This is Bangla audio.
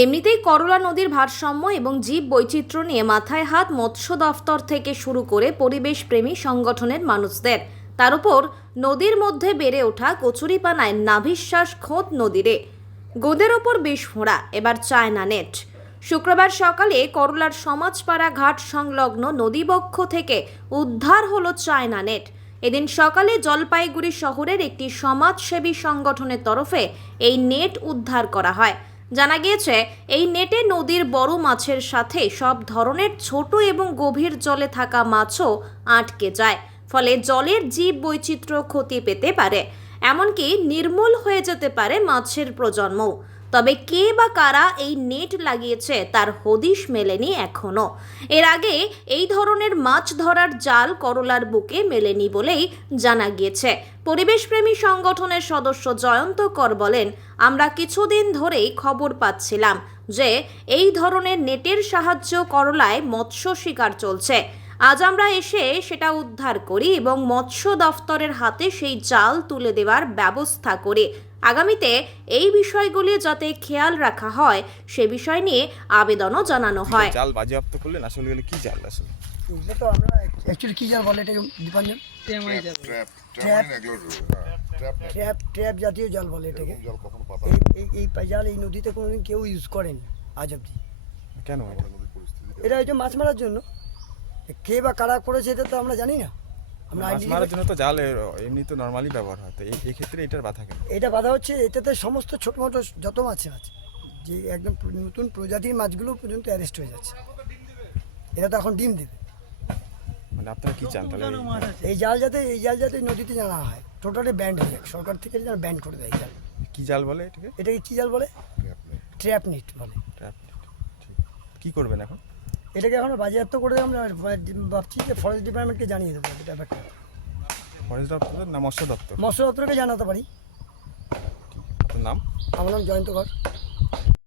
এমনিতেই করলা নদীর ভারসাম্য এবং জীব বৈচিত্র্য নিয়ে মাথায় হাত মৎস্য দফতর থেকে শুরু করে পরিবেশ প্রেমী সংগঠনের মানুষদের। তার উপর নদীর মধ্যে বেড়ে ওঠা কচুরিপানায় নাভিশ্বাস খোদ নদীরে। গোদের ওপর বিষ ফোঁড়া, এবার চায়না নেট। শুক্রবার সকালে করলার সমাজপাড়া ঘাট সংলগ্ন নদীবক্ষ থেকে উদ্ধার হলো চায়না নেট। এদিন সকালে জলপাইগুড়ি শহরের একটি সমাজসেবী সংগঠনের তরফে এই নেট উদ্ধার করা হয়। জানা গিয়েছে, এই নেটে নদীর বড় মাছের সাথে সব ধরনের ছোট এবং গভীর জলে থাকা মাছও আটকে যায়। ফলে জলের জীব বৈচিত্র্য ক্ষতি পেতে পারে, এমনকি নির্মূল হয়ে যেতে পারে মাছের প্রজন্মও। তবে কে বা কারা এই নেট লাগিয়েছে তার হদিশ মেলেনি এখনো। এর আগে এই ধরনের মাছ ধরার জাল করলার বুকে মেলেনি বলেই জানা গিয়েছে। পরিবেশপ্রেমী সংগঠনের সদস্য জয়ন্ত কর বলেন, আমরা কিছুদিন ধরেই খবর পাচ্ছিলাম যে এই ধরনের নেটের সাহায্য করলায় মৎস্য শিকার চলছে। আজ আমরা এসে সেটা উদ্ধার করি এবং মৎস্য দফতরের হাতে সেই জাল তুলে দেওয়ার ব্যবস্থা করি। আগামীতে এই বিষয়গুলি যাতে খেয়াল রাখা হয় সে বিষয় নিয়ে আবেদনও জানানো হয়। জাল বাজেয়াপ্ত করলেন, আসলে এগুলো কি জাল? আসলে এটা তো আমরা অ্যাকচুয়ালি কি জাল বলে এটাকে দীপাঞ্জন? ট্র্যাপ জাতীয় জাল বলে এটাকে। এই জাল এই নদীতে কোনোদিন কেউ ইউজ করেনি আজ অব্দি। কেন? এটা হচ্ছে মাছ মারার জন্য। কে বা কারা করেছে এটা তো আমরা জানি না। আমরা মাছ মারার জন্য তো জাল এমনি তো নর্মালি ব্যবহার হয়, তো এই ক্ষেত্রে এটার বাধা কেন? এটা বাধা হচ্ছে এটাতে সমস্ত ছোট মোটো যত মাছ আছে, যে একদম নতুন প্রজাতির মাছগুলো পর্যন্ত অ্যারেস্ট হয়ে যাচ্ছে। এটা তো এখন ডিম দেবে। মানে আপনারা কি চান তাহলে? এই জাল যাতে নদীতে জানা হয়, টোটালি ব্যান্ড হয়ে যায়, সরকার থেকে যেন ব্যান্ড করে দেয়। এই জাল কি জাল বলে এটাকে? এটাকে কি জাল বলে? ট্র্যাপ নেট বলে। Trap net. ঠিক, কি করবেন এখন? এটাকে এখন বাজেয়াপ্ত করে আমরা ভাবছি যে ফরেস্ট ডিপার্টমেন্টকে জানিয়ে দেবো এটা ব্যাপারটা। ফরেস্ট দপ্তর না মৎস্য দপ্তর? মৎস্য দপ্তরকে জানাতে পারি। আপনার নাম? আমার নাম জয়ন্ত কর।